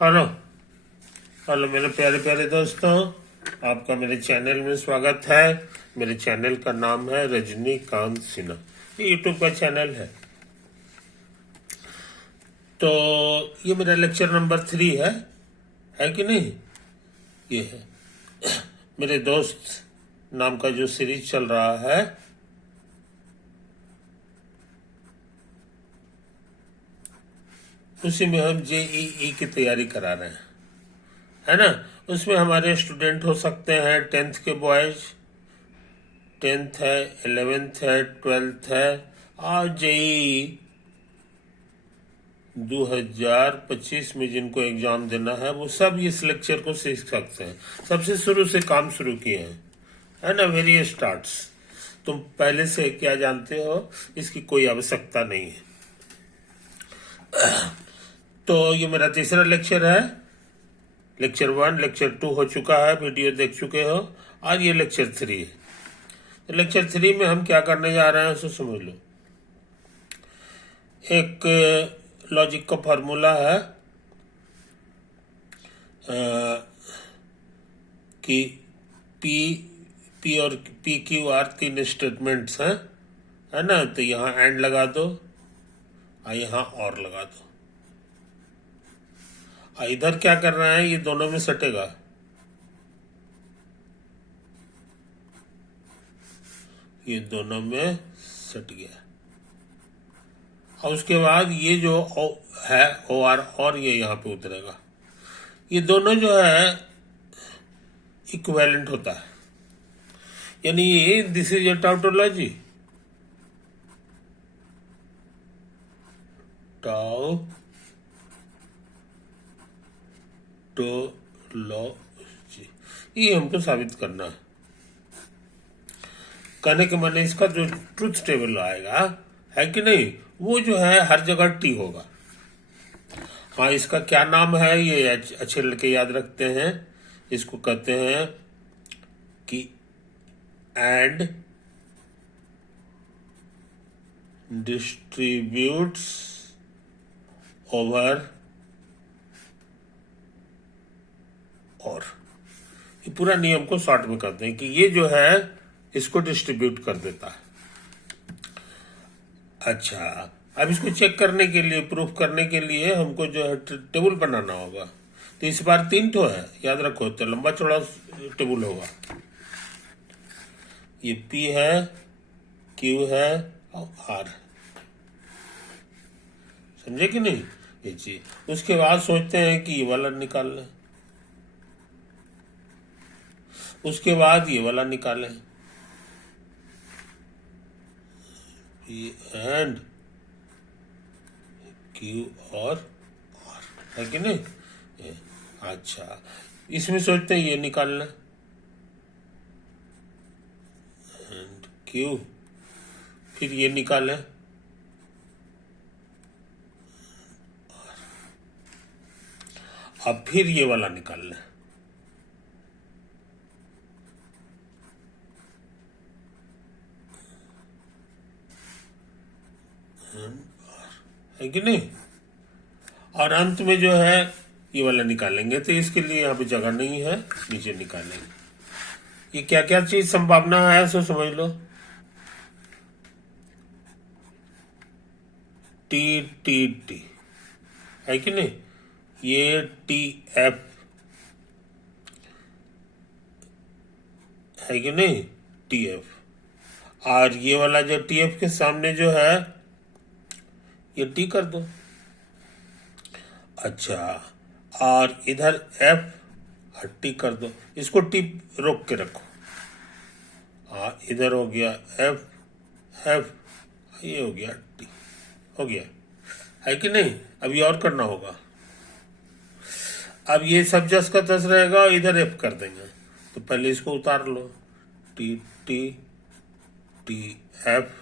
Hello hello मेरे प्यारे प्यारे दोस्तों, आपका मेरे चैनल में स्वागत है। मेरे चैनल का नाम है रजनीकांत सिन्हा। ये यूट्यूब का चैनल है। तो ये मेरा लेक्चर नंबर 3 है कि नहीं? ये है मेरे दोस्त नाम का जो सीरीज चल रहा है, उसी में हम जेईई की तैयारी करा रहे हैं, है ना। उसमें हमारे स्टूडेंट हो सकते हैं 10th के बॉयज, 10th है, 11th है, 12th है, और जेई 2025 में जिनको एग्जाम देना है वो सब इस लेक्चर को सीख सकते हैं। सबसे शुरू से काम शुरू किए हैं, है ना। Very starts. तुम पहले से क्या जानते हो, इसकी कोई आवश्यकता नहीं है। तो ये मेरा तीसरा लेक्चर है। लेक्चर 1, लेक्चर 2 हो चुका है, वीडियो देख चुके हो। आज ये लेक्चर 3 है। तो लेक्चर 3 में हम क्या करने जा रहे हैं उसे समझ लो। एक लॉजिक का फॉर्मूला है कि पी पी और पी क्यू आर 3 स्टेटमेंट्स हैं, है ना। तो यहाँ एंड लगा दो और यहाँ और लगा दो। और इधर क्या कर रहे हैं, ये दोनों में सटेगा। ये दोनों में सट गया। और उसके बाद ये जो है ओ आर, और ये यहाँ पे उतरेगा। ये दोनों जो है इक्विवेलेंट होता है, यानी ये दिस इज ए टाउटोलॉजी। टाउटोलॉजी ये हमको साबित करना है। कहने के माने इसका जो ट्रुथ टेबल आएगा, है कि नहीं, वो जो है हर जगह टी होगा। हाँ, इसका क्या नाम है ये अच्छे लड़के याद रखते हैं। इसको कहते हैं कि एंड डिस्ट्रीब्यूट्स ओवर और। ये पूरा नियम को शॉर्ट में कहते हैं कि ये जो है इसको डिस्ट्रीब्यूट कर देता है। अच्छा, अब इसको चेक करने के लिए, प्रूफ करने के लिए हमको जो है टेबल बनाना होगा। तो इस बार 3 तो है, याद रखो। तो लंबा चौड़ा टेबल होगा। ये P है, Q है और R, समझे कि नहीं ये चीज। उसके बाद सोचते हैं कि ये वाला निकाल लें, उसके बाद ये वाला निकालें, एंड Q और R, है कि नहीं। अच्छा, इसमें सोचते हैं ये निकाल लें, एंड Q, फिर ये निकालें, अब फिर ये वाला निकाल लें। है कि नहीं। और अंत में जो है ये वाला निकालेंगे। तो इसके लिए यहाँ पे जगह नहीं है, नीचे निकालेंगे। ये क्या क्या चीज संभावना है सो समझ लो। टी टी टी, है कि नहीं। ये टी एफ, है कि नहीं, टी एफ। और ये वाला जो टी एफ के सामने जो है ये टी कर दो। अच्छा, और इधर एफ और टी कर दो। इसको टी रोक के रखो। हाँ, इधर हो गया एफ एफ, ये हो गया टी, हो गया, है कि नहीं। अब ये और करना होगा। अब ये सब जस का तस रहेगा, इधर एफ कर देंगे। तो पहले इसको उतार लो, T T T F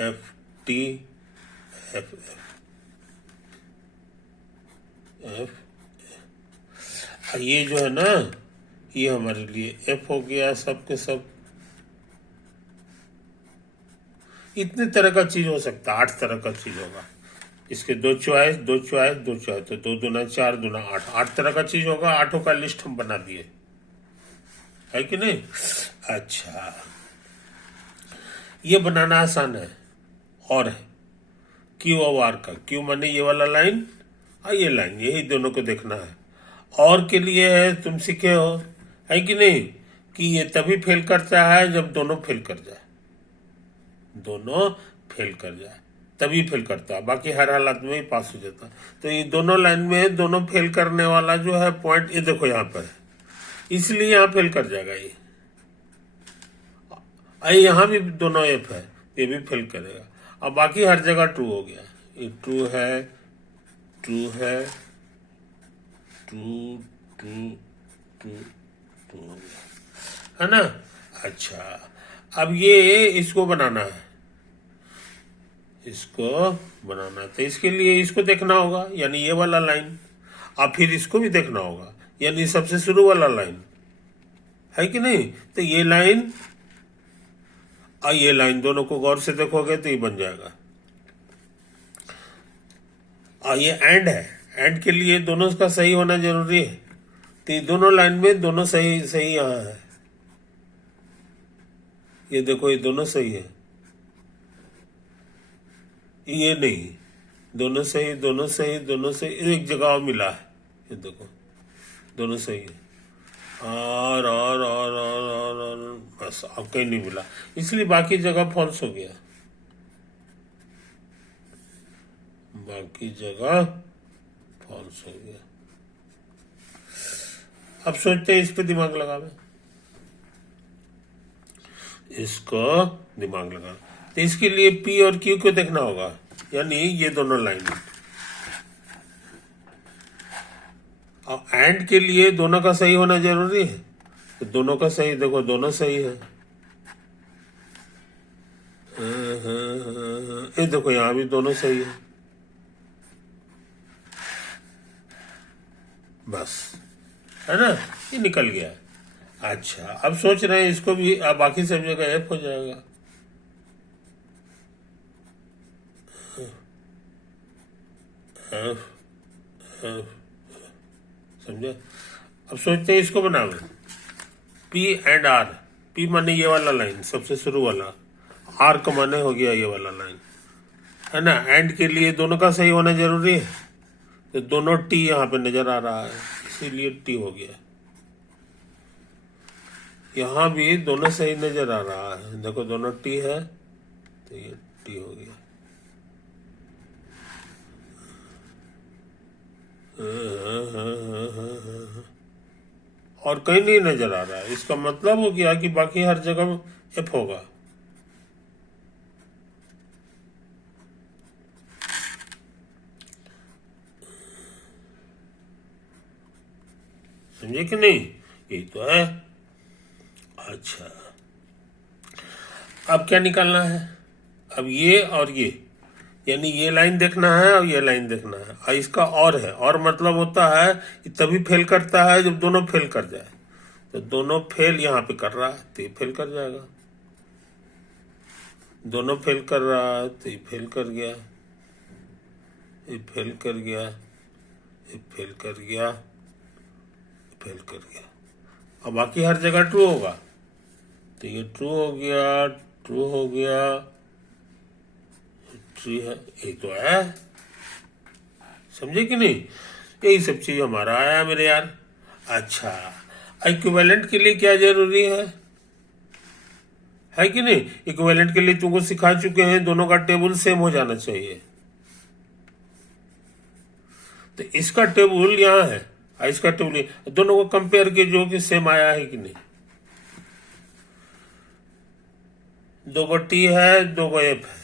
F T F F. ये जो है ना, ये हमारे लिए एफ हो गया सब के सब। इतने तरह का चीज हो सकता है, 8 तरह का चीज होगा। इसके दो चॉइस, दो चॉइस, दो चॉइस, तो 2 दूना 4, दूना 8, 8 तरह का चीज होगा। 8 का लिस्ट हम बना दिए, है कि नहीं। अच्छा, ये बनाना आसान है। और है क्यू और आर का, क्यू माने ये वाला लाइन और ये लाइन, यही दोनों को देखना है। और के लिए है, तुम सीखे हो, है कि नहीं, कि ये तभी फेल करता है जब दोनों फेल कर जाए, दोनों फेल कर जाए तभी फेल करता है, बाकी हर हालत में ही पास हो जाता है। तो ये दोनों लाइन में दोनों फेल करने वाला जो है पॉइंट, ये देखो यहाँ पर है, इसलिए यहाँ फेल कर जाएगा ये। यहाँ भी दोनों एफ है, ये भी फेल करेगा। अब बाकी हर जगह ट्रू हो गया, ये ट्रू है, ट्रू है, ट्रू ट्रू ट्रू ट्रू हो गया, है ना। अच्छा, अब ये इसको बनाना है, इसको बनाना है, तो इसके लिए इसको देखना होगा, यानी ये वाला लाइन, और फिर इसको भी देखना होगा, यानी सबसे शुरू वाला लाइन, है कि नहीं। तो ये लाइन और ये लाइन दोनों को गौर से देखोगे तो ये बन जाएगा। और ये एंड है, एंड के लिए दोनों का सही होना जरूरी है, तो ये दोनों लाइन में दोनों सही सही यहाँ है, ये देखो ये दोनों सही है, ये नहीं, दोनों सही, दोनों सही, दोनों सही, एक जगह मिला है, ये देखो दोनों सही है। और बस अब कहीं नहीं मिला, इसलिए बाकी जगह फॉल्स हो गया, बाकी जगह फॉल्स हो गया। अब सोचते हैं इस पे दिमाग लगावे, इसको दिमाग लगा, तो इसके लिए पी और क्यू को देखना होगा, यानी ये दोनों लाइन। अब एंड के लिए दोनों का सही होना जरूरी है, तो दोनों का सही देखो, दोनों सही है। ये देखो यहाँ भी दोनों सही है, बस, है ना, ये निकल गया। अच्छा, अब सोच रहे हैं इसको भी, अब बाकी सब जगह एफ हो जाएगा। समझे। अब सोचते हैं इसको बनावे, पी एंड आर, पी माने ये वाला लाइन सबसे शुरू वाला, आर का माने हो गया ये वाला लाइन, है ना। एंड के लिए दोनों का सही होना जरूरी है, तो दोनों टी यहाँ पे नजर आ रहा है, इसीलिए टी हो गया। यहाँ भी दोनों सही नजर आ रहा है, देखो दोनों टी है, तो ये टी हो गया। और कहीं नहीं नजर आ रहा है, इसका मतलब हो गया कि बाकी हर जगह एफ होगा। समझे कि नहीं, यही तो है। अच्छा, अब क्या निकालना है, अब ये और ये, यानी ये लाइन देखना है और ये लाइन देखना है, और इसका और है, और मतलब होता है कि तभी फेल करता है जब दोनों फेल कर जाए, तो दोनों फेल यहाँ पे कर रहा है तो ये फेल कर जाएगा, दोनों फेल कर रहा है तो ये फेल कर गया, ये फेल कर गया, ये फेल कर गया, फेल कर गया। अब बाकी हर जगह ट्रू होगा, तो ये ट्रू हो गया, ट्रू हो गया, ट्रू है, यही तो है। समझे कि नहीं, यही सब चीज हमारा आया मेरे यार। अच्छा, इक्विवेलेंट के लिए क्या जरूरी है कि नहीं। इक्विवेलेंट के लिए तुमको सिखा चुके हैं, दोनों का टेबल सेम हो जाना चाहिए, तो इसका टेबल यहाँ है और इसका टेबल, दोनों को कंपेयर के जो कि सेम आया है कि नहीं। 2 गो टी है, 2 गो एफ है,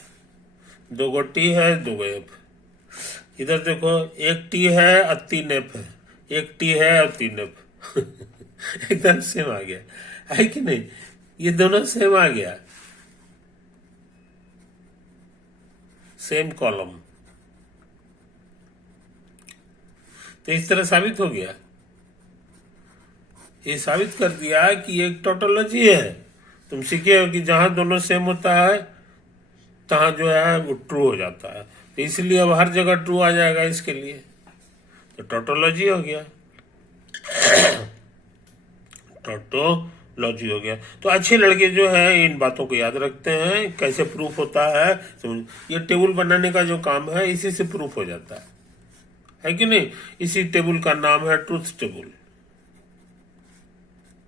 2 गो टी है, 2 गो एफ। इधर देखो, 1 टी है और 3 एफ है, 1 टी है और 3 एफ एकदम सेम आ गया, है कि नहीं, ये दोनों सेम आ गया, सेम कॉलम। तो इस तरह साबित हो गया, ये साबित कर दिया कि ये एक टोटोलॉजी है। तुम सीखे हो कि जहां दोनों सेम होता है तहां जो है वो ट्रू हो जाता है, तो इसलिए अब हर जगह ट्रू आ जाएगा इसके लिए, तो टोटोलॉजी हो गया, टोटोलॉजी हो गया। तो अच्छे लड़के जो है इन बातों को याद रखते हैं, कैसे प्रूफ होता है समझ। ये टेबल बनाने का जो काम है इसी से प्रूफ हो जाता है कि नहीं। इसी टेबल का नाम है ट्रूथ टेबल,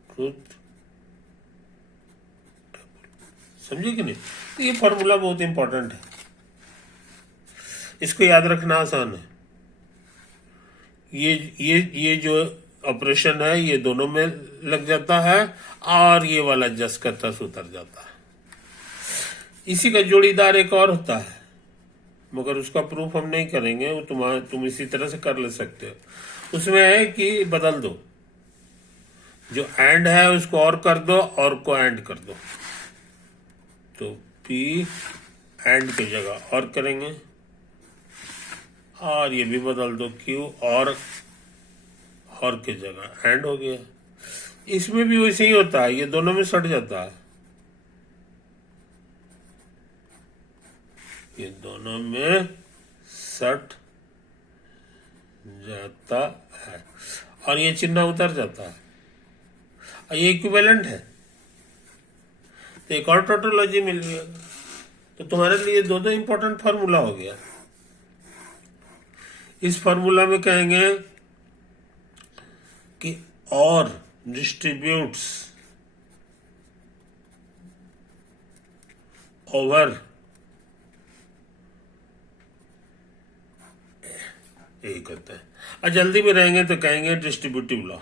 ट्रूथ, समझे कि नहीं। तो ये फॉर्मूला बहुत इंपॉर्टेंट है, इसको याद रखना आसान है। ये जो ऑपरेशन है ये दोनों में लग जाता है, और ये वाला जस का तस उतर जाता है। इसी का जोड़ीदार एक और होता है, मगर उसका प्रूफ हम नहीं करेंगे, वो तुम इसी तरह से कर ले सकते हो। उसमें है कि बदल दो, जो एंड है उसको और कर दो, और को एंड कर दो, तो पी एंड की जगह और करेंगे, और ये भी बदल दो, क्यू और की जगह एंड हो गया। इसमें भी वैसे ही होता है, ये दोनों में सट जाता है, ये दोनों में सट जाता है, और ये चिन्ह उतर जाता है, और ये इक्विवेलेंट है, तो एक और टोटोलॉजी मिल गया। तो तुम्हारे लिए दो इंपॉर्टेंट फार्मूला हो गया। इस फार्मूला में कहेंगे कि और डिस्ट्रीब्यूट्स ओवर, यही कहते हैं। और जल्दी में रहेंगे तो कहेंगे डिस्ट्रीब्यूटिव लॉ,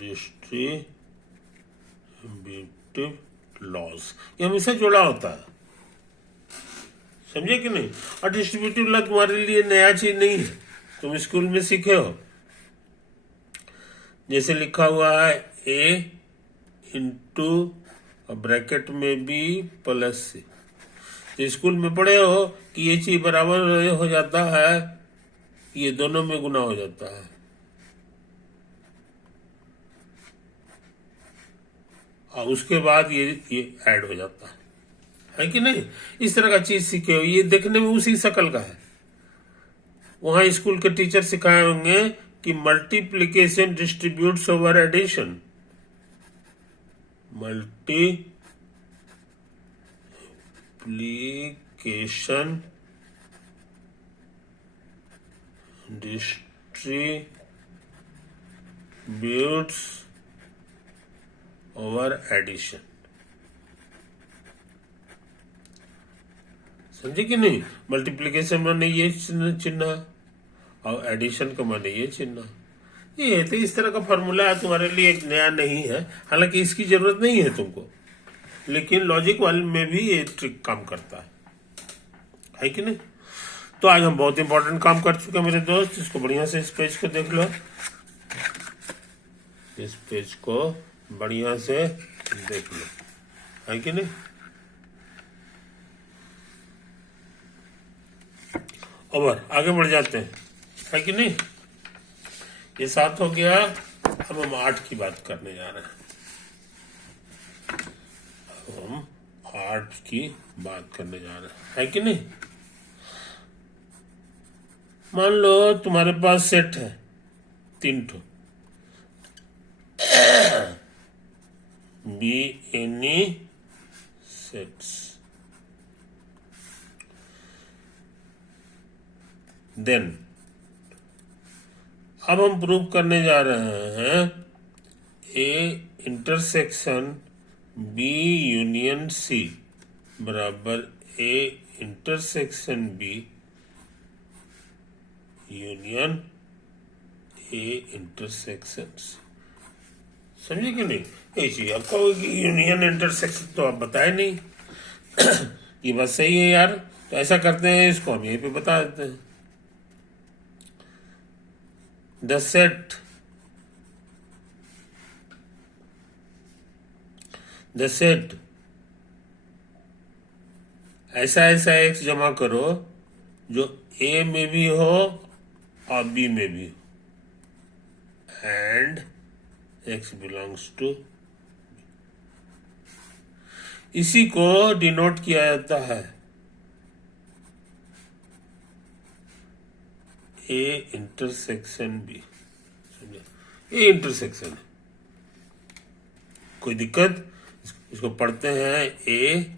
डिस्ट्रीब्यूटिव लॉज, ये हमेशा जुड़ा होता है, समझे कि नहीं। और डिस्ट्रीब्यूटिव लॉ तुम्हारे लिए नया चीज नहीं है, तुम स्कूल में सीखे हो। जैसे लिखा हुआ है ए इंटू ब्रैकेट में बी प्लस सी, तो स्कूल में पढ़े हो कि ये चीज बराबर हो जाता है, ये दोनों में गुना हो जाता है, और उसके बाद ये ऐड हो जाता है कि नहीं। इस तरह का चीज सीखे हो, ये देखने में उसी शक्ल का है। वहां स्कूल के टीचर सिखाए होंगे कि multiplication distributes over addition, multiplication distributes over addition, समझे कि नहीं। मल्टीप्लीकेशन माने ये चिन्ह, और एडिशन का माने ये चिन्ह। ये तो इस तरह का फॉर्मूला है, तुम्हारे लिए एक नया नहीं है, हालांकि इसकी जरूरत नहीं है तुमको, लेकिन लॉजिक वाले में भी ये ट्रिक काम करता है कि नहीं। तो आज हम बहुत इंपॉर्टेंट काम कर चुके हैं मेरे दोस्त, इसको बढ़िया से इस पेज को देख लो, इस पेज को बढ़िया से देख लो, है कि नहीं। ओवर आगे बढ़ जाते हैं, है कि नहीं। ये 7 हो गया, अब हम 8 की बात करने जा रहे हैं। अब हम 8 की बात करने जा रहे हैं, है कि नहीं। मान लो तुम्हारे पास सेट है 3 ठो, बी एनी सेट्स, देन अब हम प्रूव करने जा रहे हैं A intersection B union C बराबर A intersection B union A intersection C, समझे कि नहीं। ये चीज आप कहोगे यूनियन इंटरसेक्शन, तो आप बताए नहीं। ये बात सही है यार, तो ऐसा करते हैं, इसको हम यहीं पे बता देते हैं। The set ऐसा ऐसा एक्स जमा करो जो ए में भी हो और बी में भी हो, एंड एक्स बिलोंग्स टू, इसी को डिनोट किया जाता है ए इंटरसेक्शन बी। समझे, ए इंटरसेक्शन है, कोई दिक्कत? इसको पढ़ते हैं ए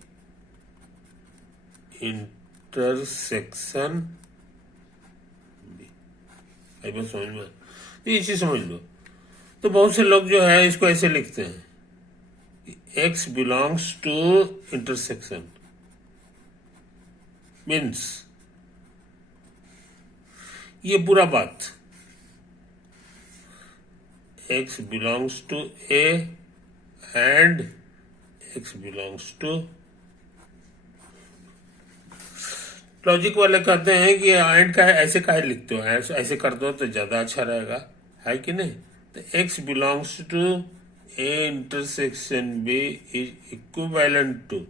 इंटरसेक्शन बी। आई बात समझ में? ये चीज समझ लो। तो बहुत से लोग जो है इसको ऐसे लिखते हैं, x belongs to intersection, means ये पूरा बात x belongs to A and x belongs to. Logic वाले कहते हैं कि एंड का ऐसे काहे लिखते हो, ऐसे कर दो तो ज्यादा अच्छा रहेगा, है कि नहीं? तो x belongs to A intersection B is equivalent to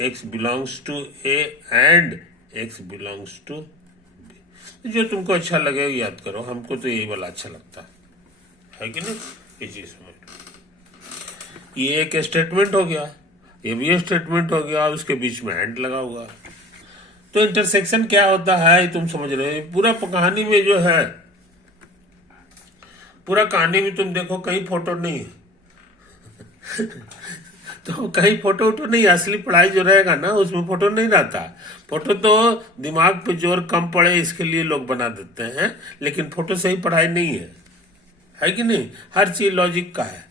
x belongs to A and x belongs to B. जो तुमको अच्छा लगे याद करो, हमको तो यही वाला अच्छा लगता है कि नहीं? ये चीज समझ लो। ये एक स्टेटमेंट हो गया, ये भी स्टेटमेंट हो गया, उसके बीच में एंड लगा हुआ। तो इंटरसेक्शन क्या होता है तुम समझ रहे हो? पूरा कहानी में जो है, पूरा कहानी में तुम देखो कहीं फोटो नहीं है तो कहीं फोटो वोटो नहीं, असली पढ़ाई जो रहेगा ना उसमें फोटो नहीं रहता। फोटो तो दिमाग पे जोर कम पड़े इसके लिए लोग बना देते हैं, लेकिन फोटो से ही पढ़ाई नहीं है कि नहीं? हर चीज लॉजिक का है,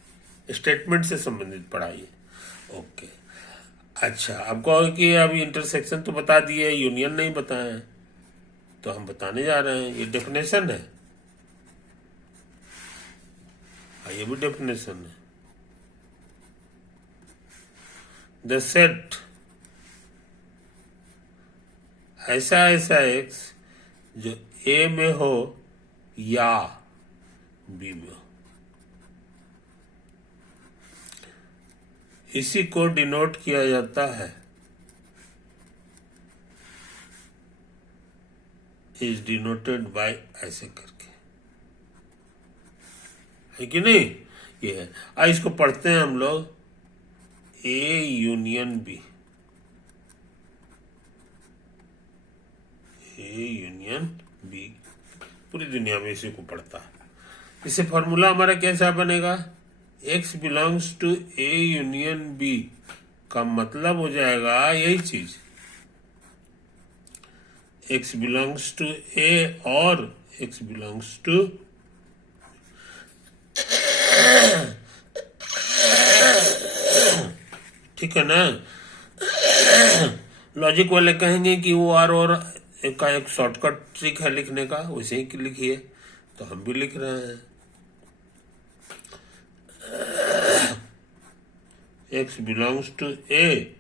स्टेटमेंट से संबंधित पढ़ाई है। ओके, अच्छा, अब कहो कि अभी इंटरसेक्शन तो बता दिए, यूनियन नहीं बताए हैं, तो हम बताने जा रहे हैं। ये डेफिनेशन है, ये भी डेफिनेशन है। द सेट ऐसा एक्स जो ए में हो या बी में हो, इसी को डिनोट किया जाता है इज डिनोटेड बाय, ऐसे करके, है कि नहीं? ये है। इसको पढ़ते हैं हम लोग A union B, A union B, पूरी दुनिया में इसी को पढ़ता है। इससे फॉर्मूला हमारा कैसा बनेगा? X belongs to A union B का मतलब हो जाएगा यही चीज, एक्स बिलोंग्स टू ए और एक्स बिलोंग्स टू, ठीक है ना? लॉजिक वाले कहेंगे कि वो आर और का एक शॉर्टकट ट्रिक है लिखने का, वैसे ही लिखिए, तो हम भी लिख रहे हैं एक्स बिलोंग्स टू ए,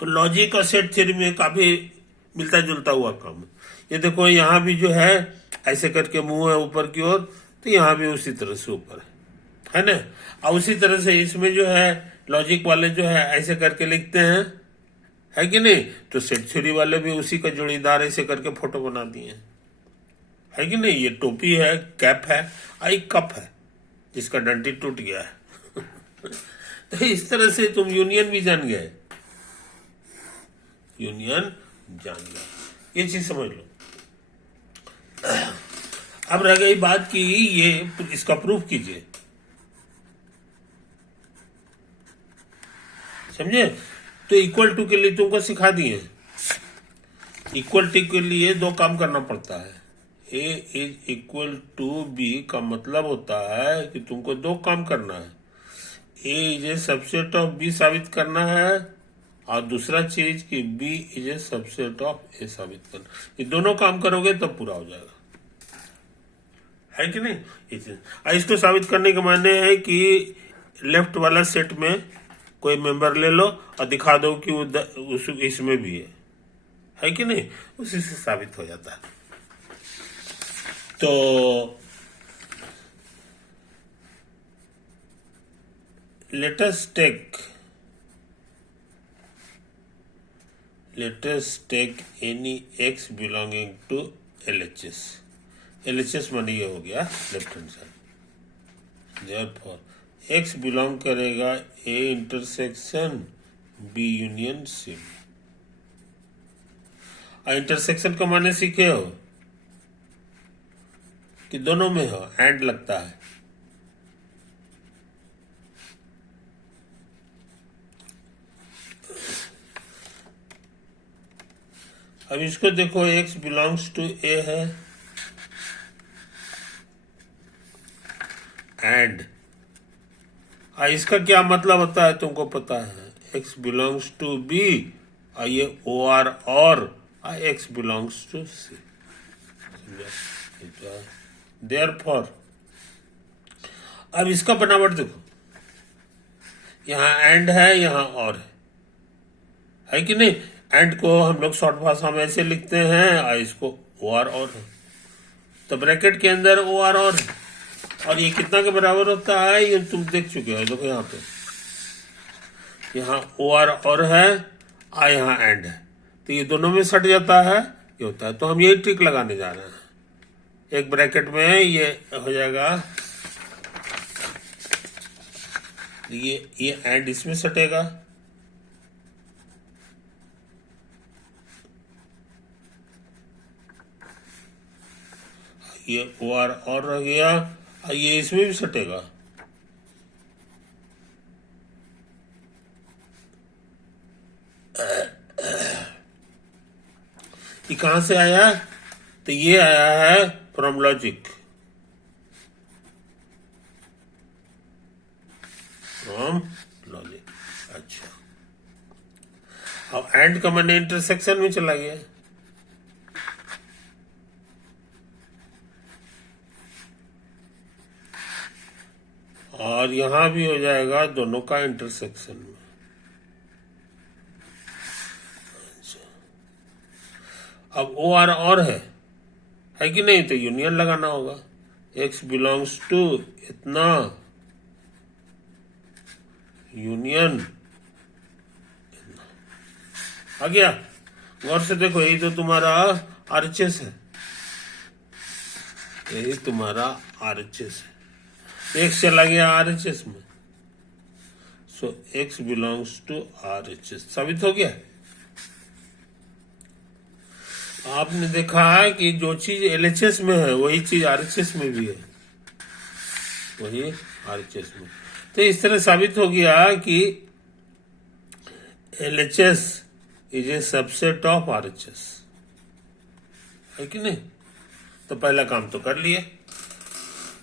तो लॉजिक और सेट थ्योरी में काफी मिलता जुलता हुआ काम। ये देखो यहाँ भी जो है ऐसे करके मुंह है ऊपर की ओर, तो यहाँ भी उसी तरह से ऊपर है ना? और उसी तरह से इसमें जो है लॉजिक वाले जो है ऐसे करके लिखते हैं, है कि नहीं? तो सेट थ्योरी वाले भी उसी का जोड़ीदार ऐसे करके फोटो बना दिए, है कि नहीं? ये टोपी है, कैप है, आई कप है जिसका डंटी टूट गया है तो इस तरह से तुम यूनियन भी जान गए, यूनियन जान गए, ये चीज समझ लो। अब रह गई बात कि ये इसका प्रूफ कीजिए, समझे? तो इक्वल टू के लिए तुमको सिखा दिए, इक्वल टू के लिए दो काम करना पड़ता है। A is equal to be का मतलब होता है कि तुमको दो काम करना है, A is A subset of B साबित करना है, और दूसरा चीज कि B is A subset of A साबित करना। ये दोनों काम करोगे तब पूरा हो जाएगा, है कि नहीं? इसको साबित करने के मायने है कि लेफ्ट वाला सेट में कोई मेंबर ले लो और दिखा दो कि वो इसमें भी है कि नहीं? उसी से साबित हो जाता है। तो let us let us take any x belonging to LHS. LHS माने ये हो गया left hand side. therefore x belong करेगा A intersection B union C। Intersection का माने सीखे हो कि दोनों में हो, एंड लगता है। अब इसको देखो, x बिलोंग्स टू A है एंड इसका क्या मतलब होता है तुमको पता है? x बिलोंग्स टू B ये और x belongs to C। Therefore अब इसका बनावट देखो, यहाँ एंड है, यहाँ और है कि नहीं? एंड को हम लोग शॉर्ट भाषा में ऐसे लिखते हैं और इसको और है, तो ब्रैकेट के अंदर और है। और ये कितना के बराबर होता है ये तुम देख चुके हो। देखो यहाँ पे, यहाँ और है यहाँ एंड है, तो ये दोनों में सट जाता है, ये होता है। तो हम यही ट्रिक लगाने जा रहे हैं। एक ब्रैकेट में ये हो जाएगा, ये एंड इसमें सटेगा, ये और रह गया, ये इसमें भी सटेगा। ये कहां से आया? तो ये आया है फ्रॉम लॉजिक, फ्रॉम लॉजिक। अच्छा, अब एंड का मैंने इंटरसेक्शन में चला गया, और यहां भी हो जाएगा दोनों का इंटरसेक्शन में। अब और है कि नहीं? तो यूनियन लगाना होगा। x बिलोंग्स टू इतना यूनियन आ गया। गौर से देखो, यही तो तुम्हारा RHS है, यही तुम्हारा RHS है। x चला गया RHS में, सो x बिलोंग्स टू RHS साबित हो गया। आपने देखा है कि जो चीज LHS में है वही चीज RHS में भी है, वही RHS में। तो इस तरह साबित हो गया कि LHS is a subset of RHS, है कि नहीं? तो पहला काम तो कर लिए,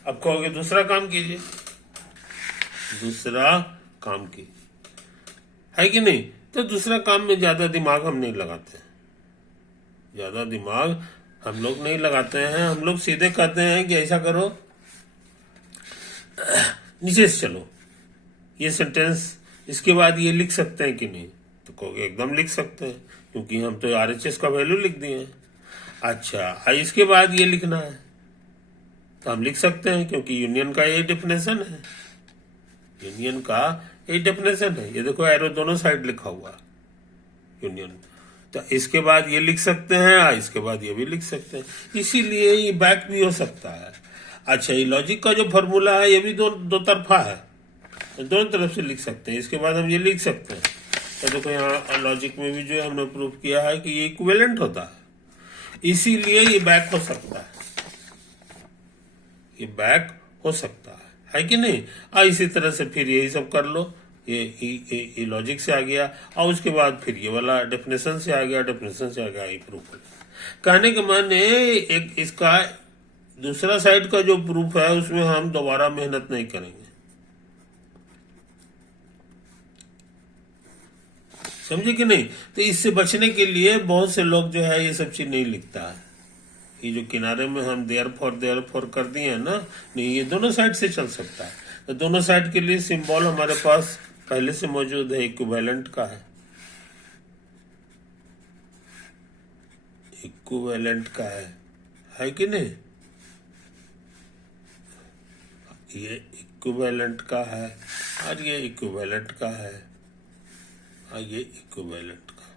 अब कहोगे दूसरा काम कीजिए। दूसरा काम की, है कि नहीं? तो दूसरा काम में ज्यादा दिमाग हम नहीं लगाते, ज्यादा दिमाग हम लोग नहीं लगाते हैं। हम लोग सीधे कहते हैं कि ऐसा करो, नीचे से चलो, ये सेंटेंस इसके बाद ये लिख सकते हैं कि नहीं? तो कहोगे एकदम लिख सकते हैं, क्योंकि हम तो RHS का वैल्यू लिख दिए हैं। अच्छा, इसके बाद ये लिखना है तो हम लिख सकते हैं, क्योंकि यूनियन का ये डेफिनेशन है, यूनियन का ये डेफिनेशन है। ये देखो एरो दोनों साइड लिखा हुआ यूनियन। तो इसके बाद ये लिख सकते हैं, इसके बाद ये भी लिख सकते हैं, इसीलिए ये बैक भी हो सकता है। अच्छा, ये लॉजिक का जो फॉर्मूला है ये भी दो तरफा है, तो दोनों तरफ से लिख सकते हैं। इसके बाद हम ये लिख सकते हैं, तो देखो यहाँ लॉजिक में भी जो हमने प्रूफ किया है कि ये इक्विवेलेंट होता है, इसीलिए ये बैक हो सकता है, ये बैक हो सकता है कि नहीं? इसी तरह से फिर यही सब कर लो, ये लॉजिक से आ गया, और उसके बाद फिर ये वाला डेफिनेशन से आ गया, डेफिनेशन से आ गया, ये प्रूफ हो गया। कहने के माने एक इसका दूसरा साइड का जो प्रूफ है उसमें हम दोबारा मेहनत नहीं करेंगे, समझे कि नहीं? तो इससे बचने के लिए बहुत से लोग जो है ये सब चीज नहीं लिखता है। ये जो किनारे में हम देयरफॉर कर दिए हैं ना, नहीं, ये दोनों साइड से चल सकता है। तो दोनों साइड के लिए सिंबल हमारे पास पहले से मौजूद है, इक्विवेलेंट का इक्विवेलेंट का है कि नहीं? ये इक्विवेलेंट का है और ये इक्विवेलेंट का है और ये इक्विवेलेंट का।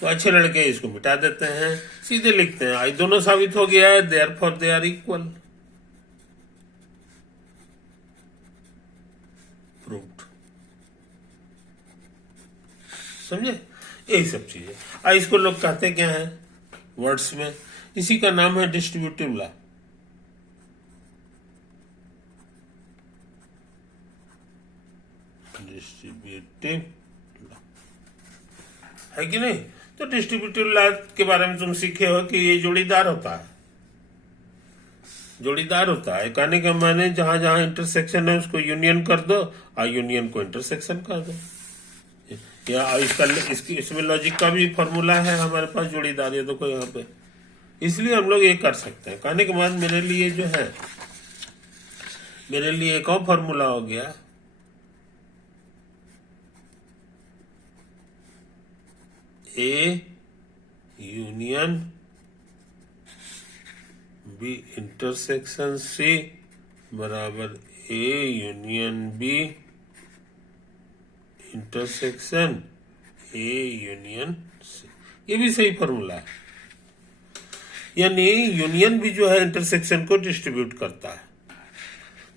तो अच्छे लड़के इसको मिटा देते हैं, सीधे लिखते हैं आई, दोनों साबित हो गया है, therefore they are equal, proved. समझे? यही सब चीजें। इसको लोग कहते क्या है वर्ड्स में, इसी का नाम है डिस्ट्रीब्यूटिव लॉ। डिस्ट्रीब्यूटिव लॉ है कि नहीं? तो डिस्ट्रीब्यूटिव लॉ के बारे में तुम सीखे हो कि ये जोड़ीदार होता है, जोड़ीदार होता है। कहने का माने जहां जहां इंटरसेक्शन है उसको यूनियन कर दो और यूनियन को इंटरसेक्शन कर दो। या इसमें लॉजिक का भी फॉर्मूला है हमारे पास, जोड़ीदार। ये देखो यहाँ पे, इसलिए हम लोग ये कर सकते हैं। कहने के बाद मेरे लिए जो है, मेरे लिए एक और फॉर्मूला हो गया, A union B intersection C बराबर A union B intersection A union C. ये भी सही फॉर्मूला है, यानी यूनियन भी जो है इंटरसेक्शन को डिस्ट्रीब्यूट करता है।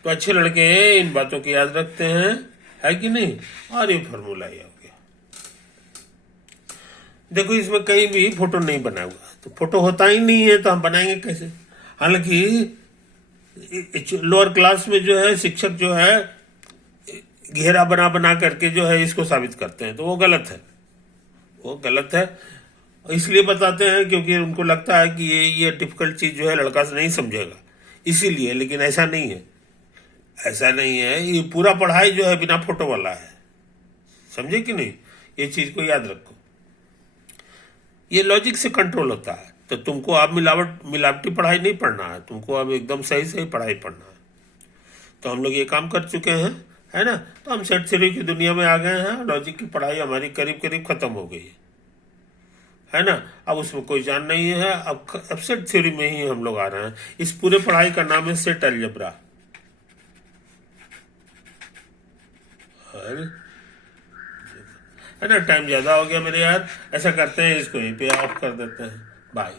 तो अच्छे लड़के इन बातों की याद रखते हैं, है कि नहीं? और ये फॉर्मूला ये हो गया। देखो इसमें कहीं भी फोटो नहीं बना हुआ, तो फोटो होता ही नहीं है तो हम बनाएंगे कैसे? हालांकि लोअर क्लास में जो है शिक्षक जो है घेरा बना बना करके जो है इसको साबित करते हैं, तो वो गलत है, वो गलत है। इसलिए बताते हैं क्योंकि उनको लगता है कि ये डिफिकल्ट चीज जो है लड़का से नहीं समझेगा, इसीलिए। लेकिन ऐसा नहीं है, ऐसा नहीं है। ये पूरा पढ़ाई जो है बिना फोटो वाला है, समझे कि नहीं? ये चीज को याद रखो, ये लॉजिक से कंट्रोल होता है। तो तुमको अब मिलावटी पढ़ाई नहीं पढ़ना है, तुमको अब एकदम सही सही पढ़ाई पढ़ना है। तो हम लोग ये काम कर चुके हैं, है ना? तो हम सेट थ्योरी की दुनिया में आ गए हैं, लॉजिक की पढ़ाई हमारी करीब करीब खत्म हो गई है ना? अब उसमें कोई जान नहीं है, अब सेट थ्योरी में ही हम लोग आ रहे हैं। इस पूरे पढ़ाई का नाम है सेट अलजेब्रा। है ना? टाइम ज्यादा हो गया मेरे यार, ऐसा करते हैं इसको यहीं पे ऑफ कर देते हैं। बाय।